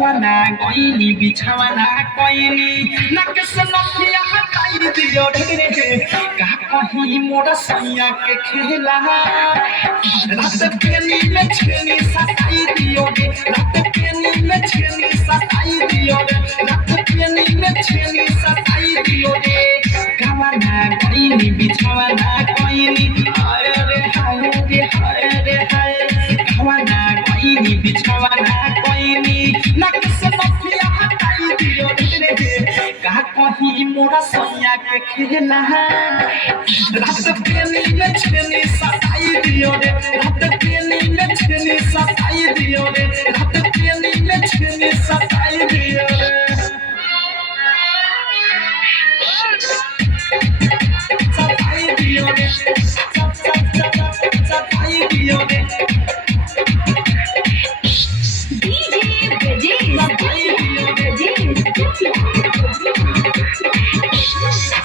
गावाना गईनी बिछावाना कईनी नकस नथिया हटाई दियो रे का कहीं मोरा सैया के खेला रात पेनी में छेनी सताई दियो रे रात पेनी में छेनी सताई दियो रे रात पेनी में छेनी सताई दियो रे गावाना गईनी बिछावाना कईनी हाय रे हाय रे हाय रे हाय गावाना गईनी बिछावाना कईनी नकस नथिया हटाई दियो रे का कहीं मोरा सैया के खेला रात पेनी में छेनी सताई दियो रे रात पेनी में छेनी सताई दियो रे रात पेनी में छेनी सताई दियो रे सताई दियो रे सताई दियो रे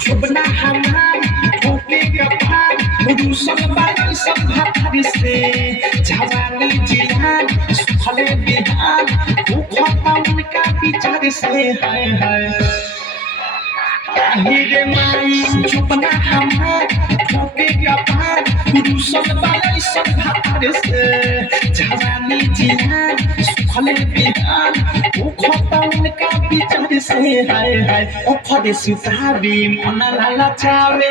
चुपना हमार ठोके कपार रूसल बाई सब भारी से जवानी जिहान सुखले बिहान भूखता उनका विचार से हाय हाय रे माई चुपना हमार ठोके कपार रूसल बाई सब भारी से जवानी जिहान सुखले बिहान भूखता उनका विचार से हाय हाय ओखरे सुताबी मन लाला चावे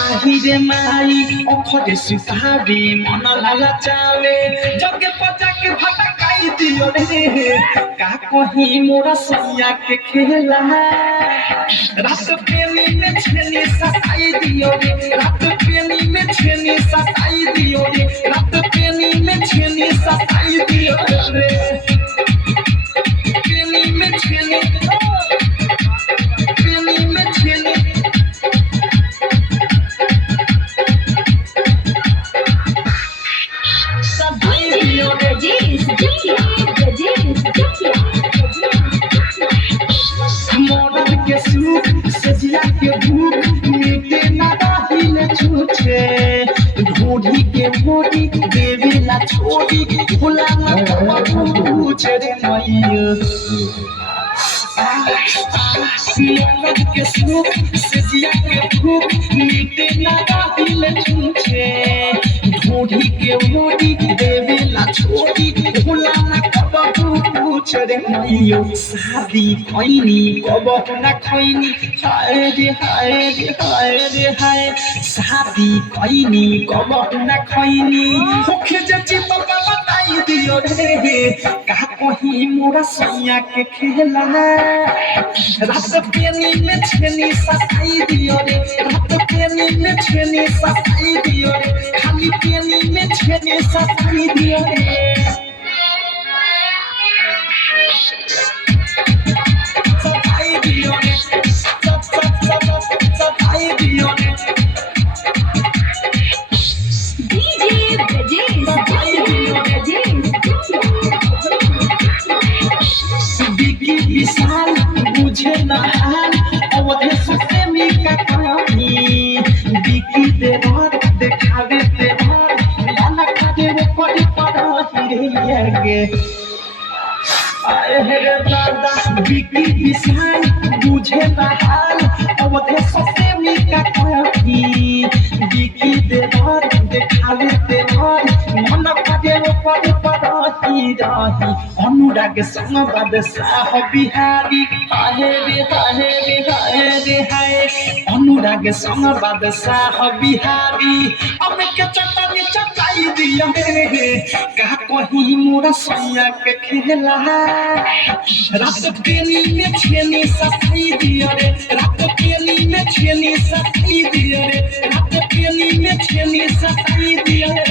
आही रे माई ओखरे सुताबी मन लाला चावे जगे पचा के भटकाई दियो रे का कहीं मोरा सैया के खेला रात पेनी में छेनी सताई दियो रे रात पेनी में छेनी सताई दियो रे रात पेनी में छेनी सताई दियो रे पेनी में छेनी मोरल के सूप सजिया के भूख मीटे ना रहिले छूछे ढूढ़ी के मोड़ी देवेला छोड़ी भोला ना पूछे रे मैया मोरल के सूप सजिया के भूख मीटे ना रहिले छूछे ढूढ़ी के मोड़ी देवेला छोड़ी भोला ना पूछे रे मैया शादी खैनी कब ना खैनी हाय रे हाय रे हाय रे हाय शादी खैनी कब ना खैनी होखे जे चित बताई दियो रे का कहीं मोरा सैया के खेला रात पेनी में छेनी सताई दियो रे रात पेनी में छेनी सताई दियो रे खाली पेनी में छेनी सताई दियो रे सताई दियो रे सताई दियो रे बिकी विशाल बुझे ना हाल अवधे सुते में का कहानी बिकी देवर देखावे देवर लाला खादे वो पड़ी पड़ा हीरे गे आए रे दादा बिकी विशाल बुझे ना हाल अवधे सुते में का कहानी बिकी देवर देखावे देवर मन खादे वो पड़ी पड़ा हीरा अनुराग संग बादशाह बिहारी हाय रे हाय रे हाय रे हाय अनुराग संग बादशाह बिहारी अब के चटनी चटाई दिया रे का कहीं मोरा सैया के खेला रात पेनी में छेनी सताई दिया रे रात पेनी में छेनी सताई दिया रे रात पेनी में छेनी सताई दिया रे